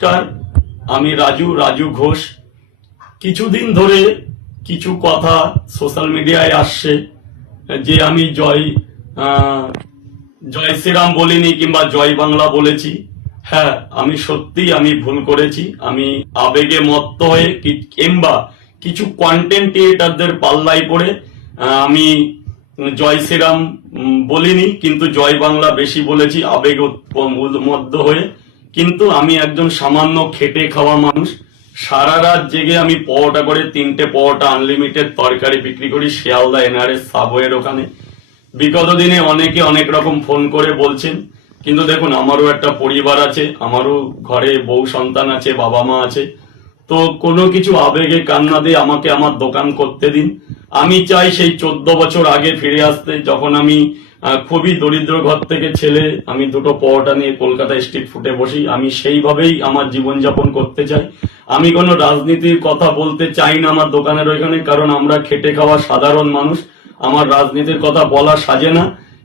নমস্কার, আমি রাজু ঘোষ। কিছুদিন ধরে কিছু কথা সোশ্যাল মিডিয়ায় আসছে যে আমি জয় শ্রীরাম বলিনি কিংবা জয় বাংলা বলেছি। হ্যাঁ, আমি আমি ভুল করেছি। আমি আবেগে মত্ত হয়ে কিংবা কিছু কন্টেন্ট ক্রিয়েটারদের পাল্লায় পড়ে আমি জয় শ্রীরাম বলিনি, কিন্তু জয় বাংলা বেশি বলেছি আবেগ মধ্য হয়ে। কিন্তু আমি একজন সামান্য খেটে খাওয়া মানুষ। সারা রাত জেগে আমি পরোটা করে 3টে পরোটা আনলিমিটেড তরকারি বিক্রি করি শিয়ালদা এনআরএস সাবওয়ের ওখানে। বিগত দিনে অনেকে অনেক রকম ফোন করে বলছেন, কিন্তু দেখুন আমারও একটা পরিবার আছে, আমারও ঘরে বউ সন্তান আছে, বাবা মা আছে। তো কোনো কিছু আবেগে কান্না দিয়ে আমাকে আমার দোকান করতে দিন। আমি চাই সেই 14 বছর আগে ফিরে আসতে, যখন আমি খুবই দরিদ্র ঘর থেকে ছেলে, আমি 2টো পরোটা নিয়ে কলকাতা স্ট্রিট ফুডে বসি। আমি সেইভাবেই আমার জীবনযাপন করতে চাই। আমি কোনো রাজনীতির কথা বলতে চাই না আমার দোকানের ওইখানে, কারণ আমরা খেটে খাওয়া সাধারণ মানুষ। আমার রাজনীতির কথা বলা সাজে না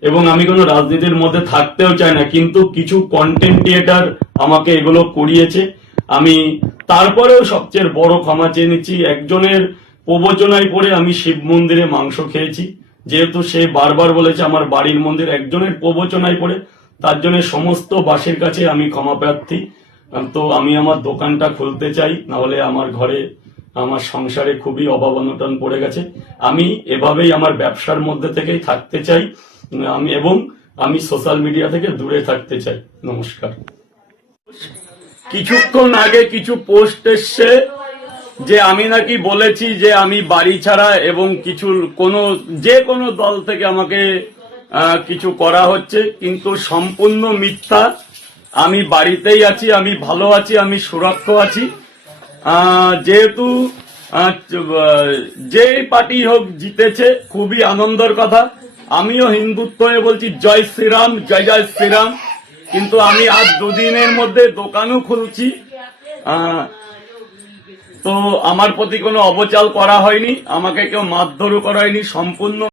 এবং আমি কোনো রাজনীতির মধ্যে থাকতেও চাই না, কিন্তু কিছু কন্টেন্ট ক্রিয়েটার আমাকে এগুলো করিয়েছে। আমি তারপরেও সবচেয়ে বড় ক্ষমা চেয়ে নিচ্ছি। একজনের প্রবচনায় পড়ে আমি শিব মন্দিরে মাংস খেয়েছি, যেহেতু সে বারবার বলেছে আমার বাড়ির মন্দির। একজনের প্রবচনায় পড়ে, তার জন্য সমস্ত বাসীর কাছে আমি ক্ষমা প্রার্থী। তো আমি আমার দোকানটা খুলতে চাই, না হলে আমার ঘরে আমার সংসারে খুবই অভাব অনটন পড়ে গেছে। আমি এভাবেই আমার ব্যবসার মধ্যে থেকেই থাকতে চাই আমি সোশ্যাল মিডিয়া থেকে দূরে থাকতে চাই। নমস্কার। কিছুক্ষণ আগে কিছু পোস্ট এসছে যে আমি নাকি বলেছি যে আমি বাড়ি ছাড়া এবং যে কোনো দল থেকে আমাকে কিছু করা হচ্ছে, কিন্তু সম্পূর্ণ মিথ্যা। আমি বাড়িতেই আছি, আমি ভালো আছি, আমি সুরক্ষিত আছি। যেহেতু যে পার্টি হোক জিতেছে, খুবই আনন্দের কথা। আমিও হিন্দুত্ব হয়ে বলছি জয় শ্রীরাম, জয় জয় শ্রীরাম। কিন্তু আমি আজ 2 দিনের মধ্যে দোকানও খুলছি। তো আমার প্রতি কোনো অবচাল করা হয়নি, আমাকে কেউ মারধরও করা হয়নি। সম্পূর্ণ